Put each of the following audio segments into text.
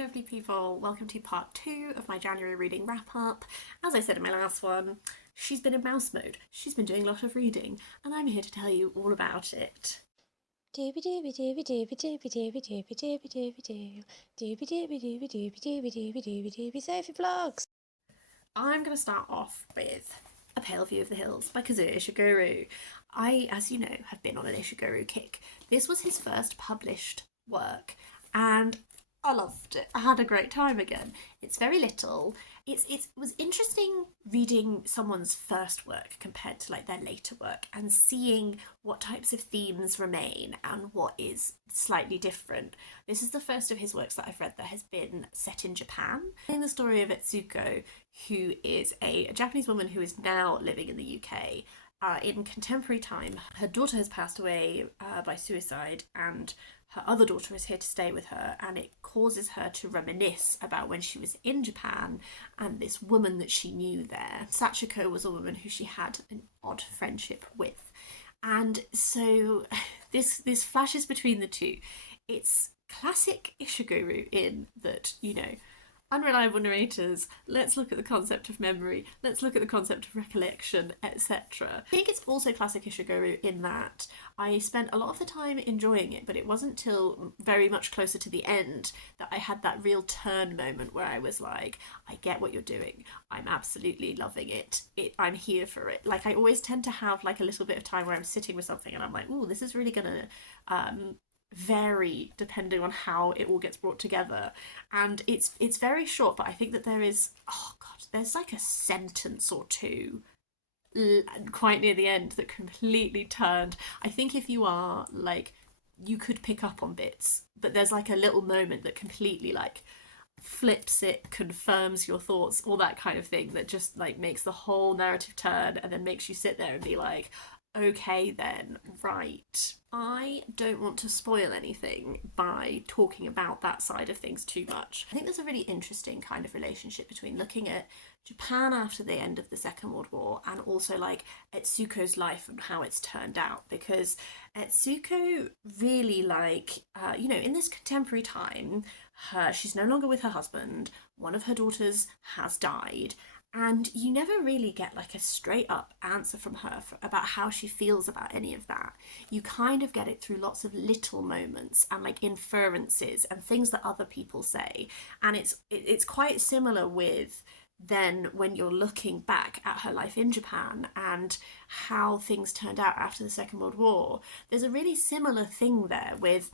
lovely people, welcome to part 2 of my January reading wrap up. As I said in my last one, she's been in mouse mode, she's been doing a lot of reading, and I'm here to tell you all about it. Sophie Vlogs. I'm going to start off with A Pale View of the Hills by Kazuo Ishiguro. I, as you know, have been on an Ishiguro kick. This was his first published work, and I loved it. I had a great time again. It's very little. It was interesting reading someone's first work compared to like their later work and seeing what types of themes remain and what is slightly different. This is the first of his works that I've read that has been set in Japan. In the story of Etsuko, who is a Japanese woman who is now living in the UK. In contemporary time, her daughter has passed away by suicide, and her other daughter is here to stay with her, and it causes her to reminisce about when she was in Japan and this woman that she knew there. Sachiko was a woman who she had an odd friendship with. And so this flashes between the two. It's classic Ishiguro in that, you know, unreliable narrators, let's look at the concept of memory, let's look at the concept of recollection, etc. I think it's also classic Ishiguro in that I spent a lot of the time enjoying it, but it wasn't till very much closer to the end that I had that real turn moment where I was like, I get what you're doing, I'm absolutely loving it, I'm here for it. Like, I always tend to have like a little bit of time where I'm sitting with something and I'm like, ooh, this is really gonna vary depending on how it all gets brought together. And it's very short, but I think that there is, oh god, there's like a sentence or two quite near the end that completely turned. I think if you are like, you could pick up on bits, but there's like a little moment that completely like flips it, confirms your thoughts, all that kind of thing, that just like makes the whole narrative turn and then makes you sit there and be like, okay then, right. I don't want to spoil anything by talking about that side of things too much. I think there's a really interesting kind of relationship between looking at Japan after the end of the Second World War and also like Etsuko's life and how it's turned out, because Etsuko really like, you know, in this contemporary time, she's no longer with her husband, one of her daughters has died, and you never really get like a straight up answer from her about how she feels about any of that. You kind of get it through lots of little moments and like inferences and things that other people say, and it's quite similar with then when you're looking back at her life in Japan and how things turned out after the Second World War. There's a really similar thing there with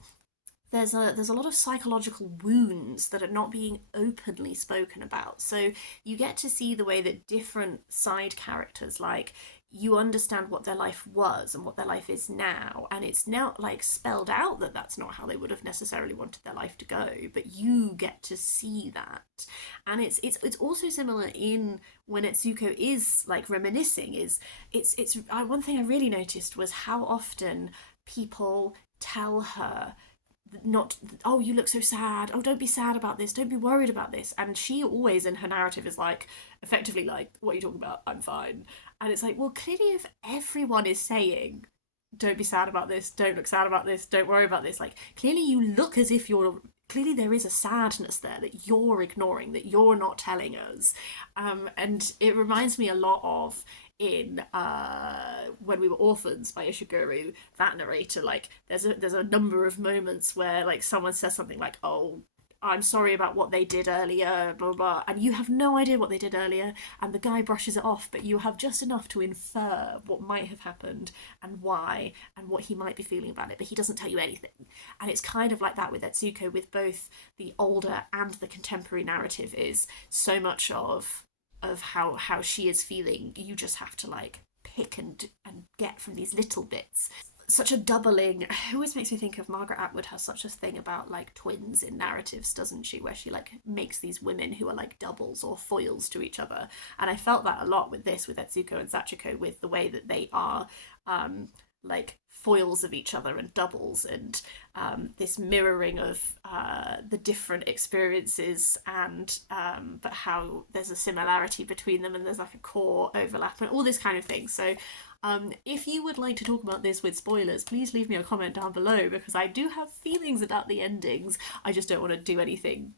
there's a lot of psychological wounds that are not being openly spoken about. So you get to see the way that different side characters, like, you understand what their life was and what their life is now, and it's now like spelled out that that's not how they would have necessarily wanted their life to go, but you get to see that. And it's also similar in when Etsuko is like reminiscing. Is it's one thing I really noticed was how often people tell her not, oh, you look so sad, oh, don't be sad about this, don't be worried about this, and she always in her narrative is like effectively like, what are you talking about, I'm fine. And it's like, well, clearly if everyone is saying don't be sad about this, don't look sad about this, don't worry about this, like, clearly you look as if you're, clearly there is a sadness there that you're ignoring, that you're not telling us. And it reminds me a lot of in When We Were Orphans by Ishiguro, that narrator, like, there's a number of moments where like someone says something like, oh, I'm sorry about what they did earlier, blah, blah, and you have no idea what they did earlier, and the guy brushes it off, but you have just enough to infer what might have happened and why and what he might be feeling about it, but he doesn't tell you anything. And it's kind of like that with Etsuko, with both the older and the contemporary narrative. Is so much of how she is feeling, you just have to like pick and get from these little bits. Such a doubling. It always makes me think of Margaret Atwood has such a thing about like twins in narratives, doesn't she, where she like makes these women who are like doubles or foils to each other. And I felt that a lot with this, with Etsuko and Sachiko, with the way that they are like foils of each other and doubles, and this mirroring of the different experiences, and but how there's a similarity between them and there's like a core overlap and all this kind of thing. So if you would like to talk about this with spoilers, please leave me a comment down below, because I do have feelings about the endings. I just don't want to do anything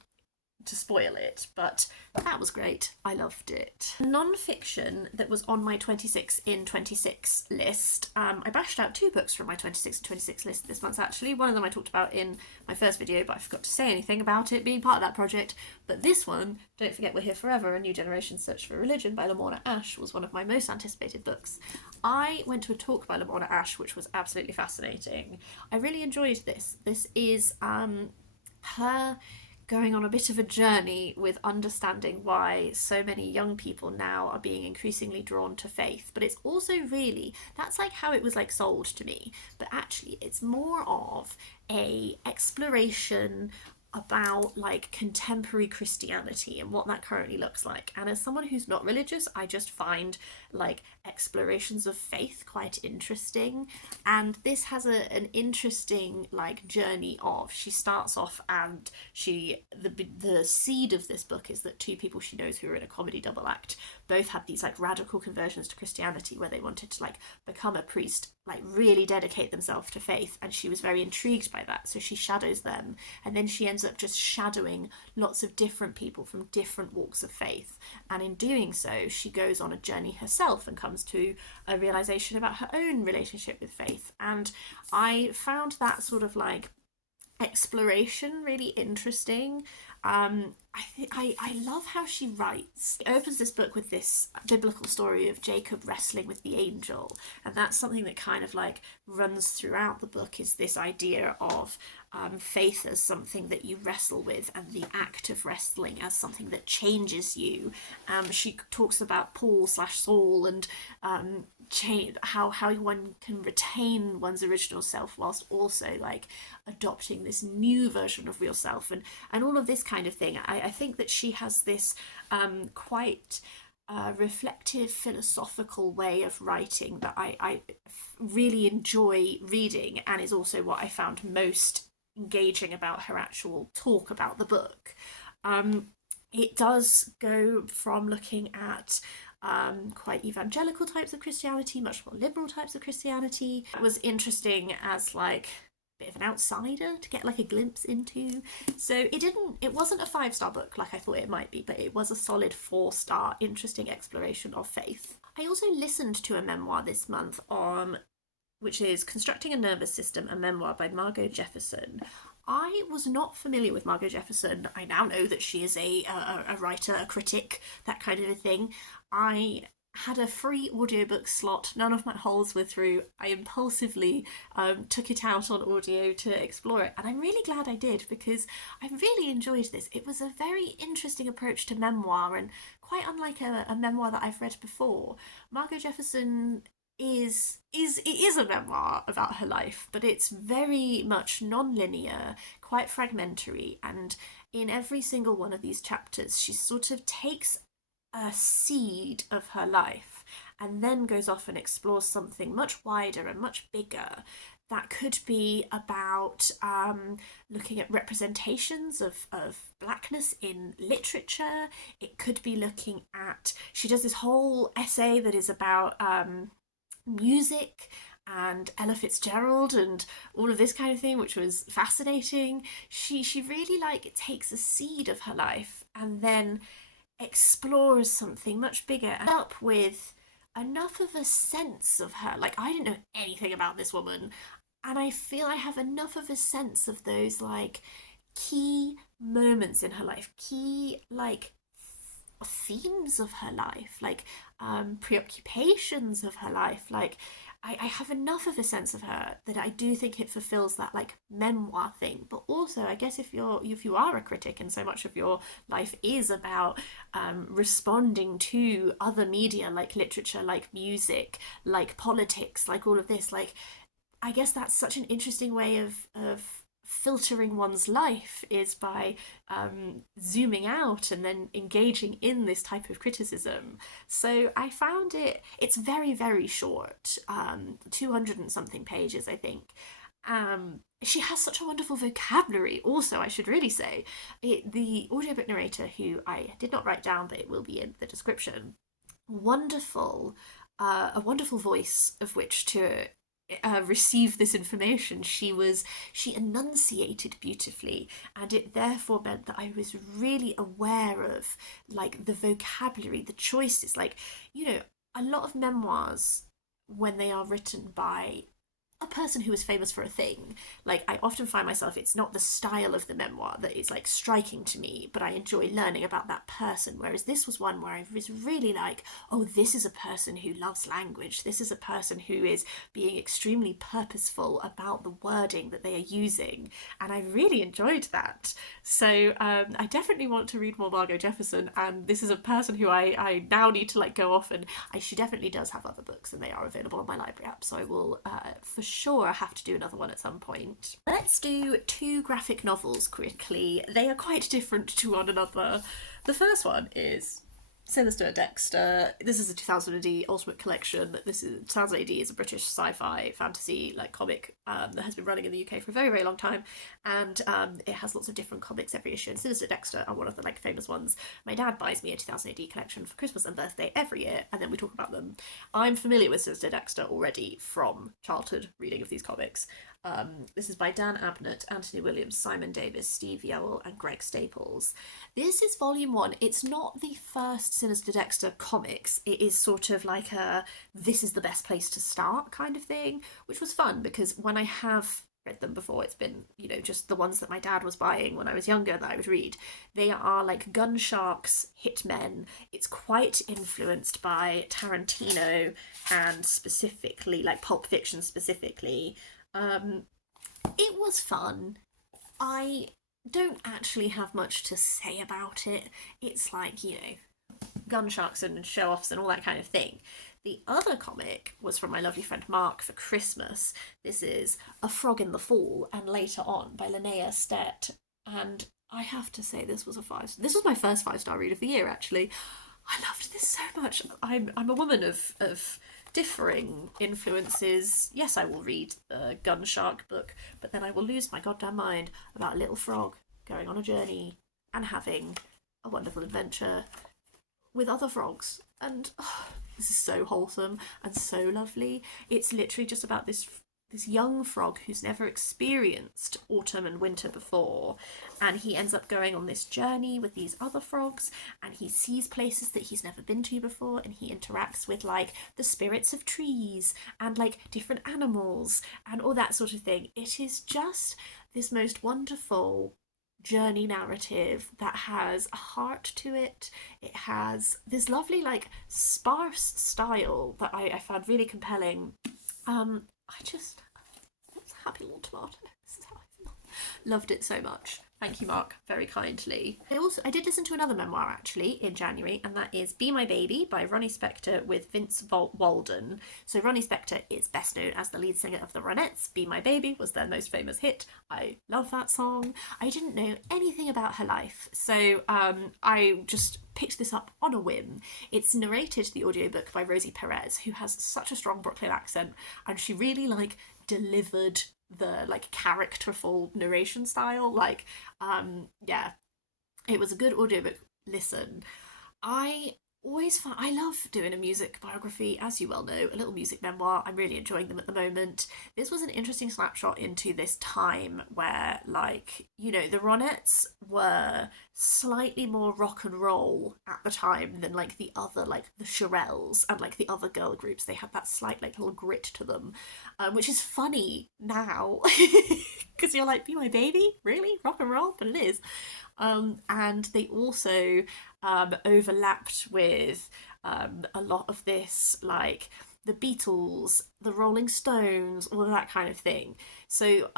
to spoil it, but that was great. I loved it. Non-fiction that was on my 26 in 26 list. I bashed out 2 books from my 26 in 26 list this month, actually. One of them I talked about in my first video, but I forgot to say anything about it being part of that project. But this one, Don't Forget We're Here Forever, A New Generation's Search for Religion by Lamorna Ash, was one of my most anticipated books. I went to a talk by Lamorna Ash, which was absolutely fascinating. I really enjoyed this. This is her going on a bit of a journey with understanding why so many young people now are being increasingly drawn to faith. But it's also really, that's like how it was like sold to me, but actually it's more of a exploration about like contemporary Christianity and what that currently looks like. And as someone who's not religious, I just find like explorations of faith quite interesting. And this has an interesting like journey of, she starts off and the seed of this book is that 2 people she knows who are in a comedy double act both had these like radical conversions to Christianity where they wanted to like become a priest, like really dedicate themselves to faith, and she was very intrigued by that, so she shadows them, and then she ends up just shadowing lots of different people from different walks of faith, and in doing so she goes on a journey herself and comes to a realization about her own relationship with faith. And I found that sort of like exploration really interesting. I love how she writes. It opens this book with this biblical story of Jacob wrestling with the angel, and that's something that kind of like runs throughout the book, is this idea of faith as something that you wrestle with, and the act of wrestling as something that changes you. She talks about Paul/Saul and how one can retain one's original self whilst also like adopting this new version of real self, and all of this kind of thing. I think that she has this quite reflective, philosophical way of writing that I really enjoy reading, and is also what I found most engaging about her actual talk about the book. It does go from looking at quite evangelical types of Christianity, much more liberal types of Christianity. It was interesting as like a bit of an outsider to get like a glimpse into. So it wasn't a 5-star book like I thought it might be, but it was a solid 4-star interesting exploration of faith. I also listened to a memoir this month which is Constructing a Nervous System, a memoir by Margo Jefferson. I was not familiar with Margo Jefferson. I now know that she is a writer, a critic, that kind of a thing. I had a free audiobook slot. None of my holes were through. I impulsively took it out on audio to explore it, and I'm really glad I did, because I really enjoyed this. It was a very interesting approach to memoir, and quite unlike a memoir that I've read before. Margo Jefferson is a memoir about her life, but it's very much non-linear, quite fragmentary, and in every single one of these chapters she sort of takes a seed of her life and then goes off and explores something much wider and much bigger. That could be about looking at representations of blackness in literature. It could be looking at, she does this whole essay that is about music and Ella Fitzgerald and all of this kind of thing, which was fascinating. She really like takes a seed of her life and then explores something much bigger, and up with enough of a sense of her. Like, I didn't know anything about this woman, and I feel I have enough of a sense of those like key moments in her life, key like themes of her life, like preoccupations of her life. Like I have enough of a sense of her that I do think it fulfills that like memoir thing. But also, I guess if you are a critic and so much of your life is about responding to other media, like literature, like music, like politics, like all of this, like I guess that's such an interesting way of filtering one's life, is by zooming out and then engaging in this type of criticism. So I found it's very, very short, 200 and something pages, I think. She has such a wonderful vocabulary also, I should really say. The audiobook narrator, who I did not write down, but it will be in the description, a wonderful voice of which to receive this information. She enunciated beautifully, and it therefore meant that I was really aware of like the vocabulary, the choices. Like, you know, a lot of memoirs, when they are written by a person who is famous for a thing, like I often find myself, it's not the style of the memoir that is like striking to me, but I enjoy learning about that person. Whereas this was one where I was really like, oh, this is a person who loves language, this is a person who is being extremely purposeful about the wording that they are using, and I really enjoyed that. So I definitely want to read more Margo Jefferson, and this is a person who I now need to like go off, and she definitely does have other books, and they are available on my library app, so I will for sure have to do another one at some point. Let's do two graphic novels quickly. They are quite different to one another. The first one is Sinister, Dexter. This is a 2000 AD Ultimate Collection. This is 2000 AD is a British sci-fi fantasy like comic that has been running in the UK for a very, very long time, and it has lots of different comics every issue. And Sinister, Dexter are one of the like famous ones. My dad buys me a 2000 AD collection for Christmas and birthday every year, and then we talk about them. I'm familiar with Sinister, Dexter already from childhood reading of these comics. This is by Dan Abnett, Anthony Williams, Simon Davis, Steve Yowell, and Greg Staples. This is volume one. It's not the first Sinister Dexter comics. It is sort of like a this is the best place to start kind of thing, which was fun because when I have read them before, it's been, you know, just the ones that my dad was buying when I was younger that I would read. They are like gun sharks, hitmen. It's quite influenced by Tarantino and specifically like Pulp Fiction specifically. It was fun. I don't actually have much to say about it. It's like, you know, gun sharks and show offs and all that kind of thing. The other comic was from my lovely friend Mark for Christmas. This is A Frog in the Fall and Later On by Linnea, Sterte. And I have to say, this was my first 5-star read of the year, actually. I loved this so much. I'm a woman of differing influences. Yes, I will read the gun shark book, but then I will lose my goddamn mind about a little frog going on a journey and having a wonderful adventure with other frogs. And this is so wholesome and so lovely. It's literally just about this young frog who's never experienced autumn and winter before, and he ends up going on this journey with these other frogs, and he sees places that he's never been to before, and he interacts with like the spirits of trees and like different animals and all that sort of thing. It is just this most wonderful journey narrative that has a heart to it. It has this lovely like sparse style that I found really compelling. It's a happy little tomato. This is how I feel. Loved it so much. Thank you, Mark, very kindly. I did listen to another memoir actually in January, and that is Be My Baby by Ronnie Spector with Vince Walden. So Ronnie Spector is best known as the lead singer of the Ronettes. Be My Baby was their most famous hit. I love that song. I didn't know anything about her life, so I just picked this up on a whim. It's narrated, the audiobook, by Rosie Perez, who has such a strong Brooklyn accent, and she really like delivered the like characterful narration style. Like yeah, it was a good audiobook listen. I love doing a music biography, as you well know, a little music memoir. I'm really enjoying them at the moment. This was an interesting snapshot into this time where, like, you know, the Ronettes were slightly more rock and roll at the time than like the other, like the Shirelles and like the other girl groups. They had that slight like little grit to them, which is funny now because you're like, Be My Baby, really rock and roll, but it is. And they also overlapped with a lot of this, like the Beatles, the Rolling Stones, all of that kind of thing. So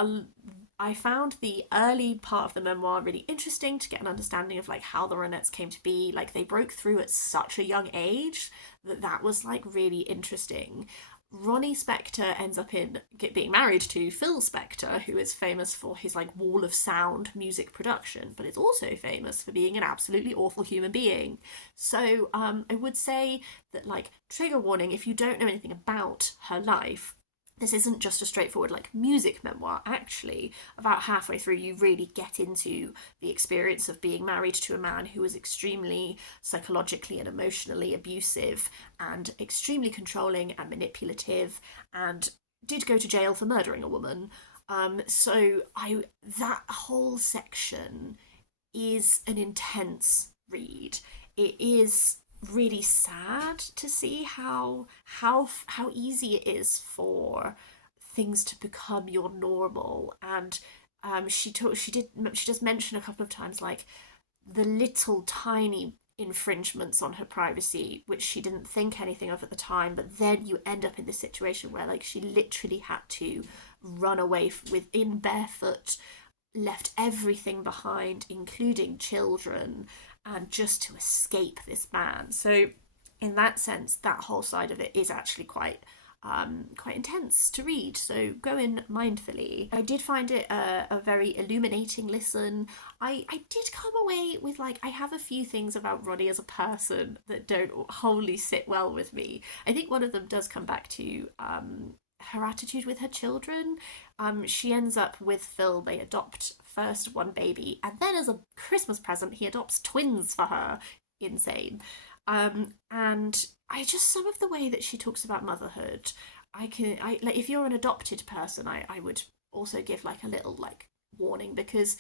I found the early part of the memoir really interesting to get an understanding of like how the Ronettes came to be. Like they broke through at such a young age that was like really interesting. Ronnie Spector ends up being married to Phil Spector, who is famous for his like wall of sound music production, but is also famous for being an absolutely awful human being. So I would say that, like, trigger warning, if you don't know anything about her life, this isn't just a straightforward like music memoir. Actually, about halfway through you really get into the experience of being married to a man who was extremely psychologically and emotionally abusive and extremely controlling and manipulative, and did go to jail for murdering a woman. So that whole section is an intense read. It is really sad to see how easy it is for things to become your normal. And she does mention a couple of times like the little tiny infringements on her privacy, which she didn't think anything of at the time, but then you end up in this situation where like she literally had to run away within barefoot, left everything behind, including children, and just to escape this man. So in that sense, that whole side of it is actually quite intense to read, so go in mindfully. I did find it a very illuminating listen. I did come away with like, I have a few things about Ronnie as a person that don't wholly sit well with me. I think one of them does come back to her attitude with her children. She ends up with Phil, they adopt first one baby, and then as a Christmas present, he adopts twins for her. Insane. And I just, some of the way that she talks about motherhood, I like, if you're an adopted person, I would also give like a little like warning, because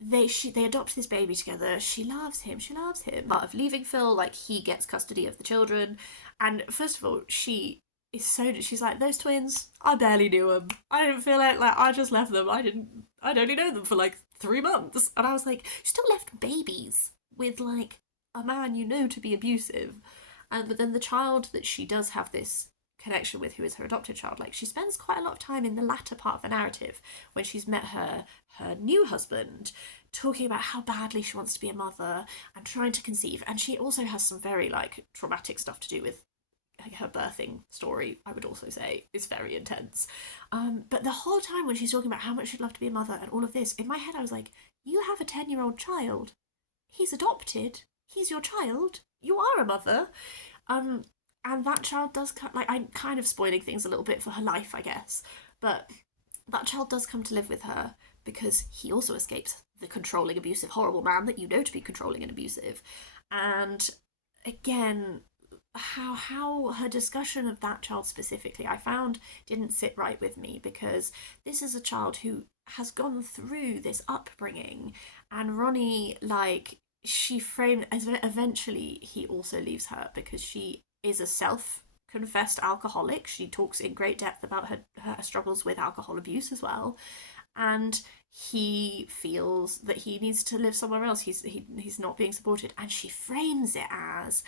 they adopt this baby together. She loves him. She loves him. Part of leaving Phil, like he gets custody of the children, and first of all, she's like, those twins, I barely knew them. I didn't feel like I just left them. I'd only known them for like 3 months, and I was like, you still left babies with like a man you know to be abusive. But then the child that she does have this connection with, who is her adopted child, like she spends quite a lot of time in the latter part of the narrative when she's met her new husband, talking about how badly she wants to be a mother and trying to conceive. And she also has some very like traumatic stuff to do with her birthing story, I would also say, is very intense. But the whole time when she's talking about how much she'd love to be a mother and all of this, in my head I was like, you have a 10-year-old child. He's adopted. He's your child. You are a mother. And that child does come, like, I'm kind of spoiling things a little bit for her life, I guess, but that child does come to live with her because he also escapes the controlling, abusive, horrible man that you know to be controlling and abusive. And again, how her discussion of that child specifically, I found, didn't sit right with me, because this is a child who has gone through this upbringing, and Ronnie, like, she framed as eventually he also leaves her because she is a self-confessed alcoholic. She talks in great depth about her struggles with alcohol abuse as well, and he feels that he needs to live somewhere else. He's not being supported, and she frames it as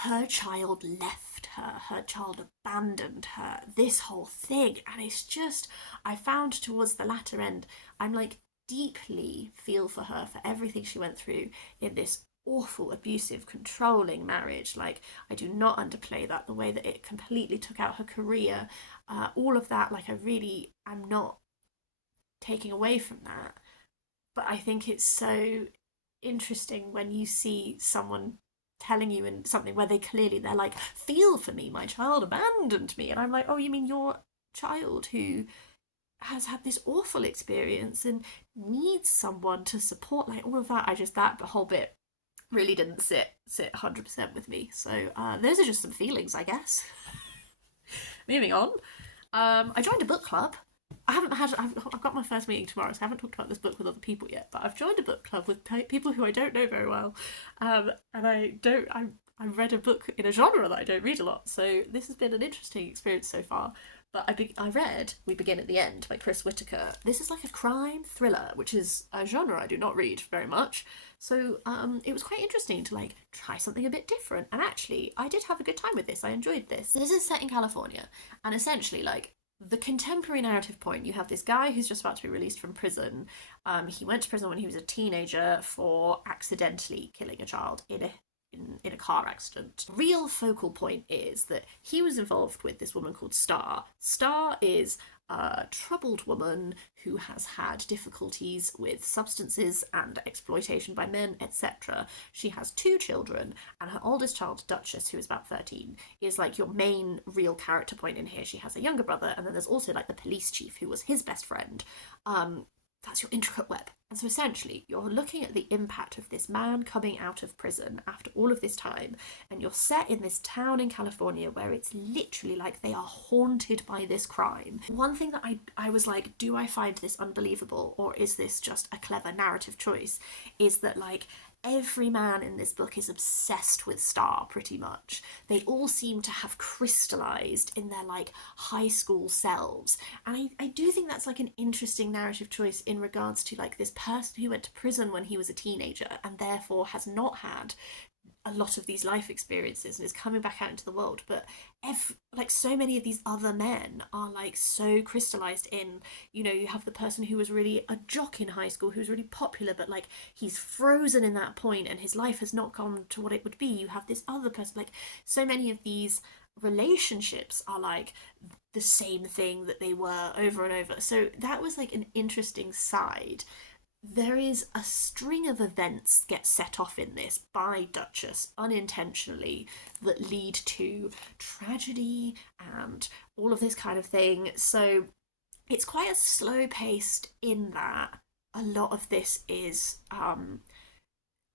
her child left her, her child abandoned her, this whole thing. And it's just, I found towards the latter end, I'm like, deeply feel for her for everything she went through in this awful, abusive, controlling marriage. Like, I do not underplay that, the way that it completely took out her career, all of that. Like, I really am not taking away from that. But I think it's so interesting when you see someone telling you in something where they're like, feel for me, my child abandoned me. And I'm like, oh, you mean your child who has had this awful experience and needs someone to support, like all of that. That whole bit really didn't sit 100% with me. So those are just some feelings, I guess. Moving on. I joined a book club. I've got my first meeting tomorrow, so I haven't talked about this book with other people yet, but I've joined a book club with people who I don't know very well. And I read a book in a genre that I don't read a lot, so this has been an interesting experience so far. But I read We Begin at the End by Chris Whittaker. This is like a crime thriller, which is a genre I do not read very much. So it was quite interesting to like try something a bit different. And actually, I did have a good time with this. I enjoyed this. This is set in California, and essentially like the contemporary narrative point, you have this guy who's just about to be released from prison. He went to prison when he was a teenager for accidentally killing a child in a car accident. Real focal point is that he was involved with this woman called Star. Star is a troubled woman who has had difficulties with substances and exploitation by men, etc. She has 2 children, and her oldest child, Duchess, who is about 13, is like your main real character point in here. She has a younger brother, and then there's also like the police chief, who was his best friend. That's your intricate web. And so essentially, you're looking at the impact of this man coming out of prison after all of this time, and you're set in this town in California where it's literally like they are haunted by this crime. One thing that I was like, do I find this unbelievable, or is this just a clever narrative choice? Is that like every man in this book is obsessed with Star, pretty much. They all seem to have crystallized in their like high school selves. And I do think that's like an interesting narrative choice in regards to like this person who went to prison when he was a teenager and therefore has not had a lot of these life experiences and is coming back out into the world. But like so many of these other men are like so crystallized in, you know, you have the person who was really a jock in high school who's really popular, but like he's frozen in that point and his life has not gone to what it would be. You have this other person, like so many of these relationships are like the same thing that they were over and over. So that was like an interesting side. There is a string of events get set off in this by Duchess unintentionally that lead to tragedy and all of this kind of thing. So it's quite a slow paced in that a lot of this is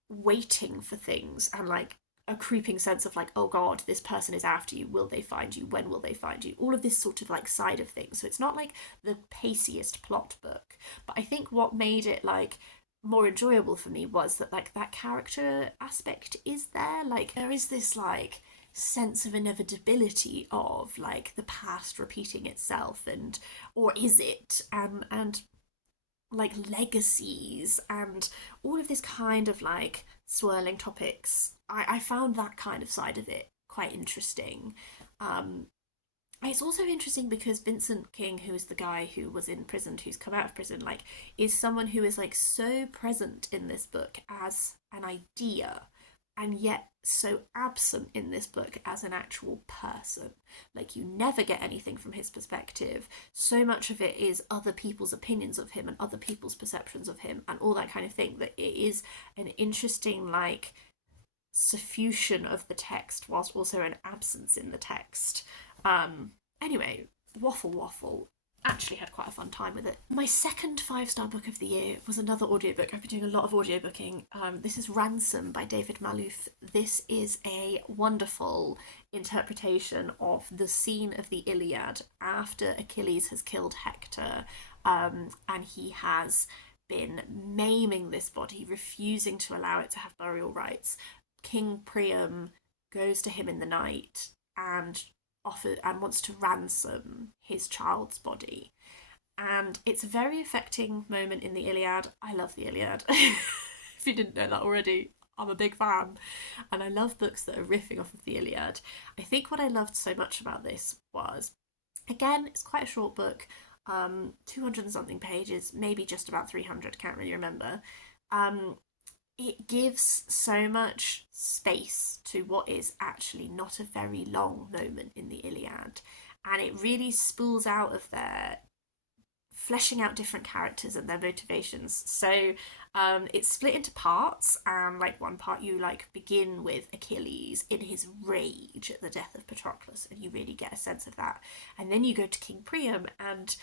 waiting for things and like a creeping sense of like, oh god, this person is after you, will they find you, when will they find you, all of this sort of like side of things. So it's not like the paciest plot book, but I think what made it like more enjoyable for me was that like that character aspect is there. Like there is this like sense of inevitability of like the past repeating itself, and or is it, and like legacies and all of this kind of like swirling topics. I found that kind of side of it quite interesting. Um, it's also interesting because Vincent King, who is the guy who was in prison, who's come out of prison, like, is someone who is like so present in this book as an idea, and yet so absent in this book as an actual person. Like, you never get anything from his perspective. So much of it is other people's opinions of him and other people's perceptions of him and all that kind of thing. That it is an interesting, like, suffusion of the text whilst also an absence in the text. Anyway, waffle. Actually had quite a fun time with it. My second 5-star book of the year was another audiobook. I've been doing a lot of audiobooking. This is Ransom by David Malouf. This is a wonderful interpretation of the scene of the Iliad after Achilles has killed Hector, and he has been maiming this body, refusing to allow it to have burial rites. King Priam goes to him in the night and wants to ransom his child's body. And it's a very affecting moment in the Iliad. I love the Iliad. If you didn't know that already, I'm a big fan. And I love books that are riffing off of the Iliad. I think what I loved so much about this was, again, it's quite a short book, 200 and something pages, maybe just about 300, can't really remember. It gives so much space to what is actually not a very long moment in the Iliad, and it really spools out of there, fleshing out different characters and their motivations. So it's split into parts, and like one part you like begin with Achilles in his rage at the death of Patroclus, and you really get a sense of that. And then you go to King Priam, and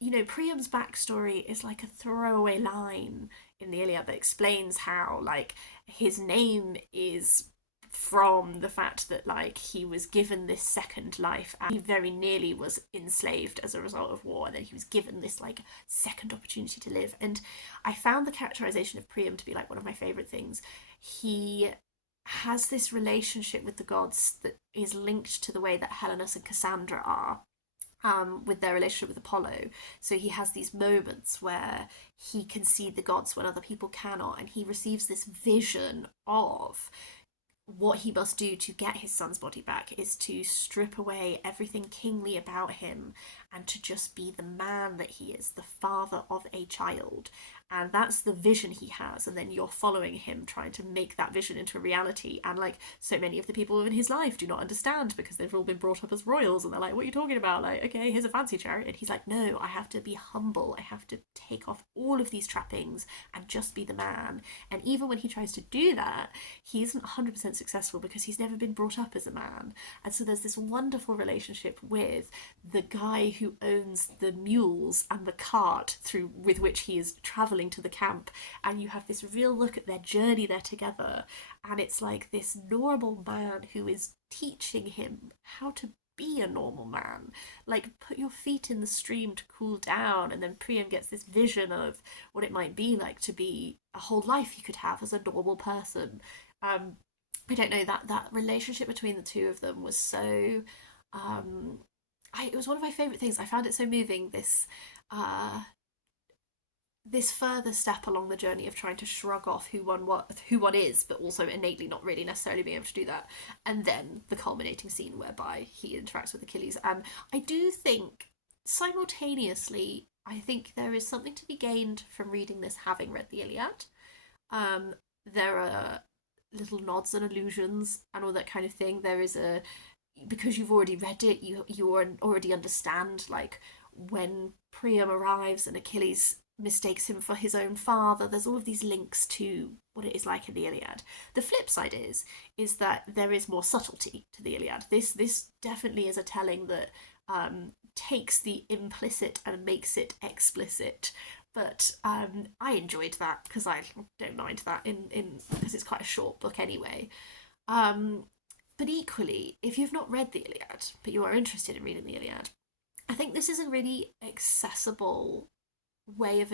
you know, Priam's backstory is like a throwaway line in the Iliad that explains how, like, his name is from the fact that, like, he was given this second life and he very nearly was enslaved as a result of war, and then he was given this, like, second opportunity to live. And I found the characterization of Priam to be, like, one of my favourite things. He has this relationship with the gods that is linked to the way that Helenus and Cassandra are, with their relationship with Apollo. So he has these moments where he can see the gods when other people cannot, and he receives this vision of what he must do to get his son's body back is to strip away everything kingly about him and to just be the man that he is, the father of a child. and that's the vision he has, and then you're following him trying to make that vision into a reality. And like, so many of the people in his life do not understand because they've all been brought up as royals, and they're like, what are you talking about? Like, okay, here's a fancy chariot. And he's like, no, I have to be humble, I have to take off all of these trappings and just be the man. And even when he tries to do that, he isn't 100% successful because he's never been brought up as a man. And so there's this wonderful relationship with the guy who owns the mules and the cart through with which he is traveling to the camp, and you have this real look at their journey there together. And it's like this normal man who is teaching him how to be a normal man, like put your feet in the stream to cool down. And then Priam gets this vision of what it might be like to be a whole life he could have as a normal person. I don't know, that relationship between the two of them was so it was one of my favorite things. I found it so moving, uh this further step along the journey of trying to shrug off who one is, but also innately not really necessarily being able to do that, and then the culminating scene whereby he interacts with Achilles. And I do think simultaneously, I think there is something to be gained from reading this having read the Iliad. There are little nods and allusions and all that kind of thing. There is a, because you've already read it, you already understand, like, when Priam arrives and Achilles mistakes him for his own father. There's all of these links to what it is like in the Iliad. The flip side is that there is more subtlety to the Iliad. This definitely is a telling that takes the implicit and makes it explicit. But I enjoyed that because I don't mind that in because it's quite a short book anyway. But equally, if you've not read the Iliad but you are interested in reading the Iliad, I think this is a really accessible way of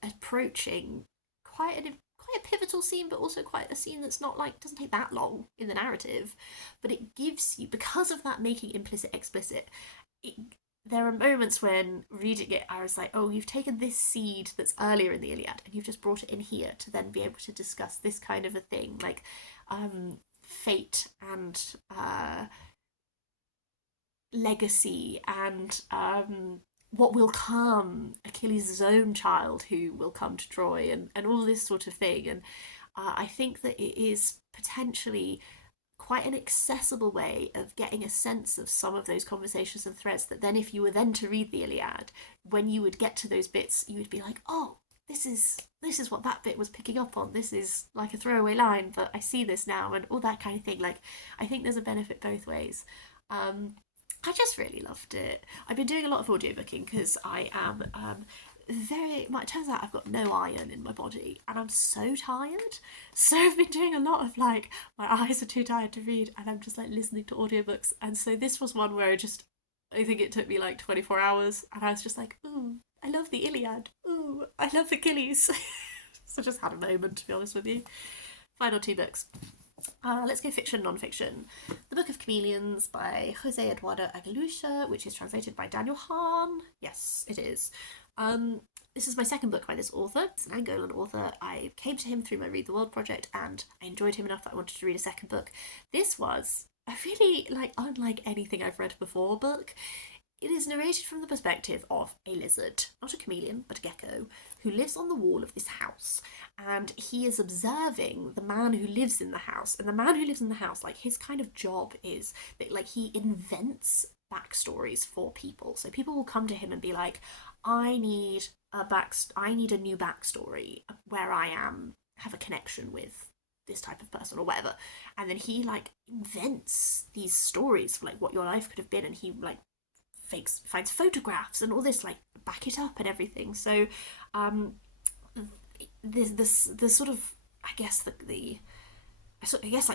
approaching quite a pivotal scene, but also quite a scene that's not like, doesn't take that long in the narrative, but it gives you, because of that making implicit explicit, it, there are moments when reading it I was like, oh, you've taken this seed that's earlier in the Iliad and you've just brought it in here to then be able to discuss this kind of a thing, like fate and legacy and what will come, Achilles' own child who will come to Troy, and all this sort of thing. And I think that it is potentially quite an accessible way of getting a sense of some of those conversations and threads that then, if you were then to read the Iliad, when you would get to those bits, you would be like, oh, this is what that bit was picking up on. This is like a throwaway line, but I see this now, and all that kind of thing. Like, I think there's a benefit both ways. I just really loved it. I've been doing a lot of audiobooking because I am very well, it turns out I've got no iron in my body and I'm so tired. So I've been doing a lot of, like, my eyes are too tired to read and I'm just like listening to audiobooks. And so this was one where I think it took me like 24 hours and I was just like, ooh, I love the Iliad. Ooh, I love Achilles. So I just had a moment, to be honest with you. Final two books. Let's go fiction, non-fiction. The Book of Chameleons by Jose Eduardo Agualusa, which is translated by Daniel Hahn. Yes, it is. This is my second book by this author. It's an Angolan author. I came to him through my Read the World project and I enjoyed him enough that I wanted to read a second book. This was a really, like, unlike anything I've read before book. It is narrated from the perspective of a lizard, not a chameleon, but a gecko, who lives on the wall of this house. And he is observing the man who lives in the house. And the man who lives in the house, like, his kind of job is that, like, he invents backstories for people. So people will come to him and be like, I need a new backstory where I have a connection with this type of person or whatever. And then he, like, invents these stories for, like, what your life could have been, and he, like, finds photographs and all this, like, back it up and everything. So the sort of, I guess like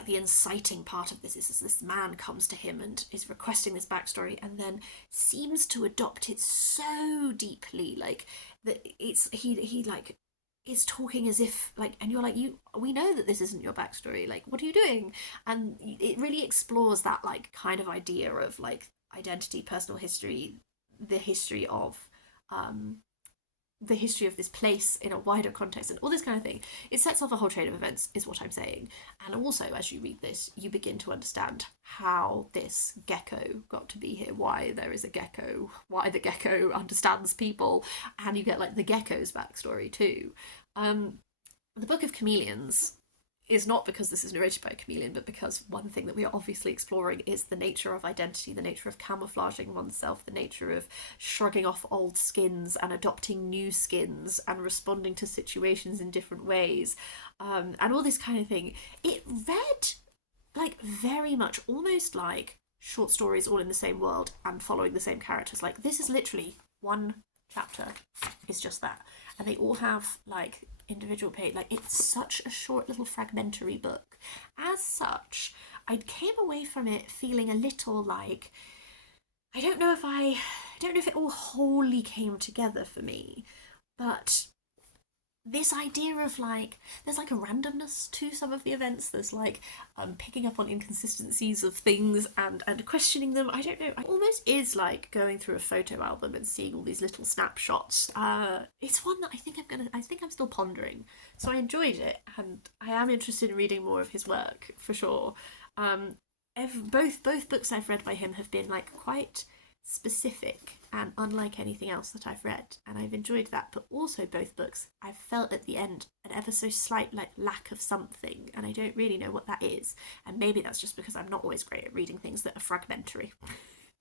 the inciting part of this is this man comes to him and is requesting this backstory and then seems to adopt it so deeply, like that he like is talking as if, like, and you're like, we know that this isn't your backstory, like, what are you doing? And it really explores that, like, kind of idea of, like, identity, personal history, the history of the history of this place in a wider context and all this kind of thing. It sets off a whole train of events, is what I'm saying. And also, as you read this, you begin to understand how this gecko got to be here, why there is a gecko, why the gecko understands people, and you get like the gecko's backstory too. The Book of Chameleons is not because this is narrated by a chameleon, but because one thing that we are obviously exploring is the nature of identity, the nature of camouflaging oneself, the nature of shrugging off old skins and adopting new skins and responding to situations in different ways, and all this kind of thing. It read like very much almost like short stories all in the same world and following the same characters. Like, this is literally one chapter is just that, and they all have like individual page. Like, it's such a short little fragmentary book. As such, I came away from it feeling a little like, I don't know if it all wholly came together for me, but this idea of like, there's like a randomness to some of the events. There's like picking up on inconsistencies of things and questioning them. I don't know. It almost is like going through a photo album and seeing all these little snapshots. It's one that I think I'm still pondering. So I enjoyed it, and I am interested in reading more of his work for sure. Both books I've read by him have been like quite specific and unlike anything else that I've read, and I've enjoyed that. But also both books, I've felt at the end an ever so slight like lack of something, and I don't really know what that is, and maybe that's just because I'm not always great at reading things that are fragmentary.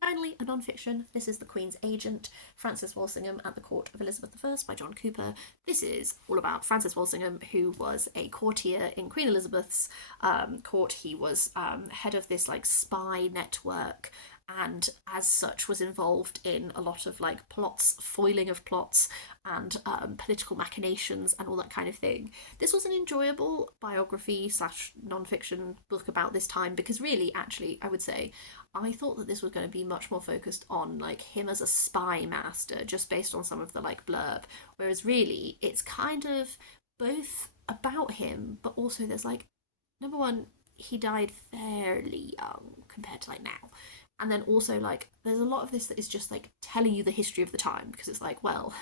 Finally, a non-fiction. This is The Queen's Agent, Francis Walsingham at the Court of Elizabeth I by John Cooper. This is all about Francis Walsingham, who was a courtier in Queen Elizabeth's court. He was head of this like spy network, and as such was involved in a lot of like plots, foiling of plots, and political machinations and all that kind of thing. This was an enjoyable biography slash non-fiction book about this time, because really, actually, I would say I thought that this was going to be much more focused on like him as a spy master, just based on some of the like blurb, whereas really it's kind of both about him, but also there's like, number one, he died fairly young compared to like now. And then also like there's a lot of this that is just like telling you the history of the time, because it's like, well,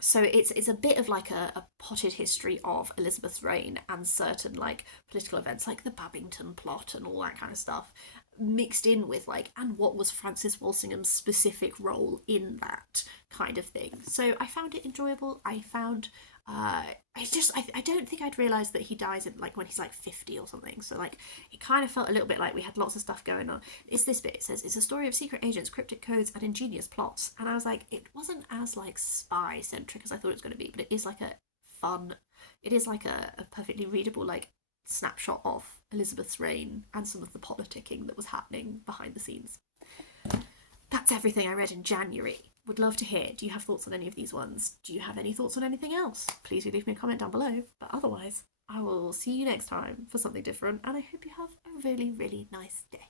so it's a bit of like a potted history of Elizabeth's reign and certain like political events like the Babington plot and all that kind of stuff, mixed in with like, and what was Francis Walsingham's specific role in that kind of thing. So I found it enjoyable. I found I don't think I'd realised that he dies in like when he's like 50 or something. So like it kind of felt a little bit like we had lots of stuff going on. It's this bit. It says it's a story of secret agents, cryptic codes, and ingenious plots. And I was like, it wasn't as like spy centric as I thought it was going to be, but it is like it is like a perfectly readable like snapshot of Elizabeth's reign and some of the politicking that was happening behind the scenes. That's everything I read in January. Would love to hear. Do you have thoughts on any of these ones? Do you have any thoughts on anything else? Please do leave me a comment down below. But otherwise, I will see you next time for something different, and I hope you have a really, really nice day.